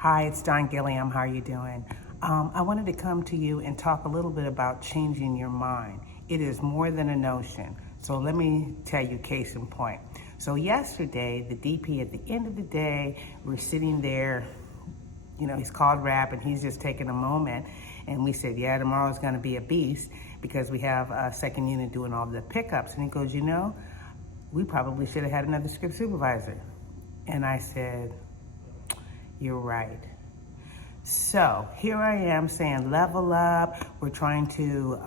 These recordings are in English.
Hi, it's Dawn Gilliam. How are you doing? I wanted to come to you and talk a little bit about changing your mind. It is more than a notion. So let me tell you, case in point. So yesterday, the DP, at the end of the day, we're sitting there, he's called rap and he's just taking a moment. And we said, yeah, tomorrow's gonna be a beast because we have a second unit doing all the pickups. And he goes, we probably should have had another script supervisor. And I said, you're right. So here I am saying level up. We're trying to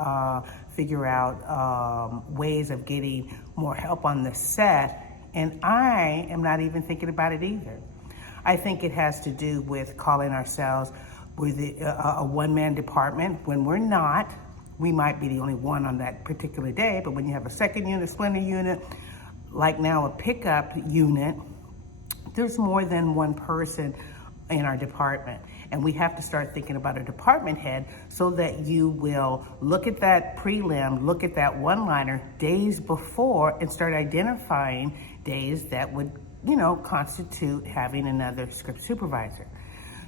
figure out ways of getting more help on the set. And I am not even thinking about it either. I think it has to do with calling ourselves with a one-man department. When we're not, we might be the only one on that particular day, but when you have a second unit, splinter unit, like now a pickup unit, there's more than one person in our department. And we have to start thinking about a department head so that you will look at that prelim, look at that one-liner days before and start identifying days that would, constitute having another script supervisor.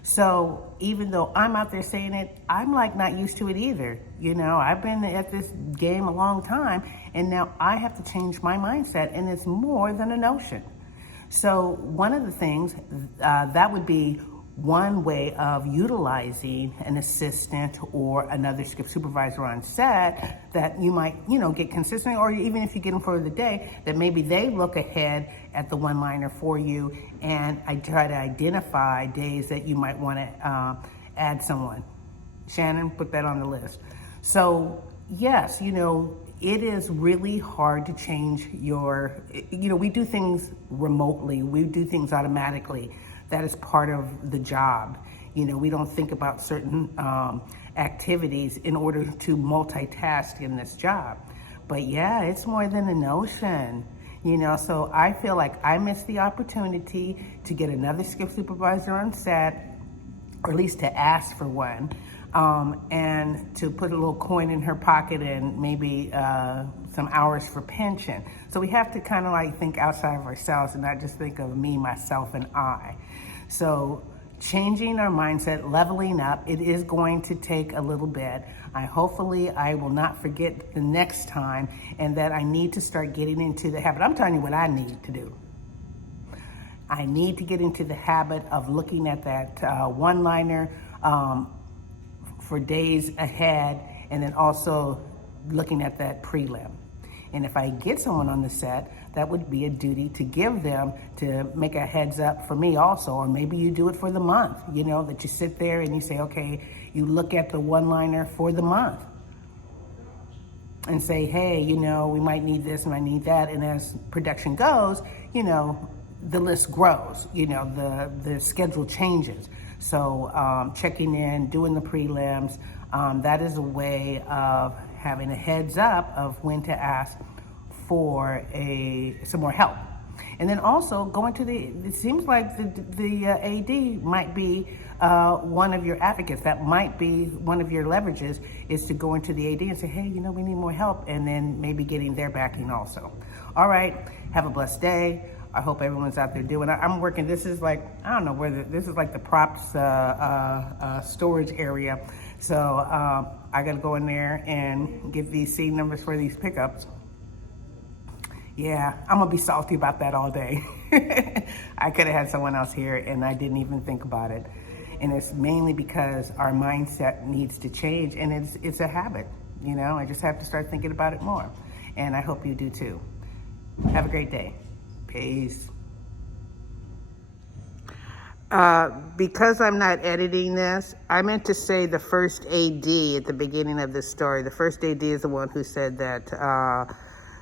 So even though I'm out there saying it, I'm not used to it either. I've been at this game a long time and now I have to change my mindset, and it's more than a notion. So one of the things that would be one way of utilizing an assistant or another script supervisor on set that you might, get consistent, or even if you get them for the day, that maybe they look ahead at the one-liner for you and I try to identify days that you might want to add someone. Shannon, put that on the list. So yes, it is really hard to change we do things remotely, we do things automatically. That is part of the job. We don't think about certain activities in order to multitask in this job. But yeah, it's more than a notion. So I feel like I missed the opportunity to get another script supervisor on set, or at least to ask for one, and to put a little coin in her pocket and maybe some hours for pension. So we have to kind of think outside of ourselves and not just think of me, myself, and I. So changing our mindset, leveling up, it is going to take a little bit. Hopefully I will not forget the next time, and that I need to start getting into the habit. I'm telling you what I need to do. I need to get into the habit of looking at that one-liner for days ahead, and then also looking at that prelim. And if I get someone on the set, that would be a duty to give them, to make a heads up for me also, or maybe you do it for the month, that you sit there and you say, okay, you look at the one-liner for the month and say, hey, we might need this and I need that. And as production goes, the list grows, the schedule changes. So checking in, doing the prelims, that is a way of having a heads up of when to ask for some more help. And then also going to it seems like the AD might be one of your advocates. That might be one of your leverages, is to go into the AD and say, hey, we need more help, and then maybe getting their backing also. All right, have a blessed day. I hope everyone's out there doing it. I'm working, this is I don't know where this is the props storage area. So I gotta go in there and get these seed numbers for these pickups. Yeah, I'm gonna be salty about that all day. I could have had someone else here and I didn't even think about it. And it's mainly because our mindset needs to change, and it's a habit. I just have to start thinking about it more. And I hope you do too. Have a great day. Peace. Because I'm not editing this, I meant to say the first AD at the beginning of this story. The first AD is the one who said that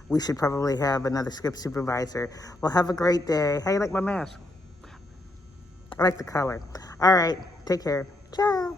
we should probably have another script supervisor. Well, have a great day. How you like my mask? I like the color. All right, take care. Ciao.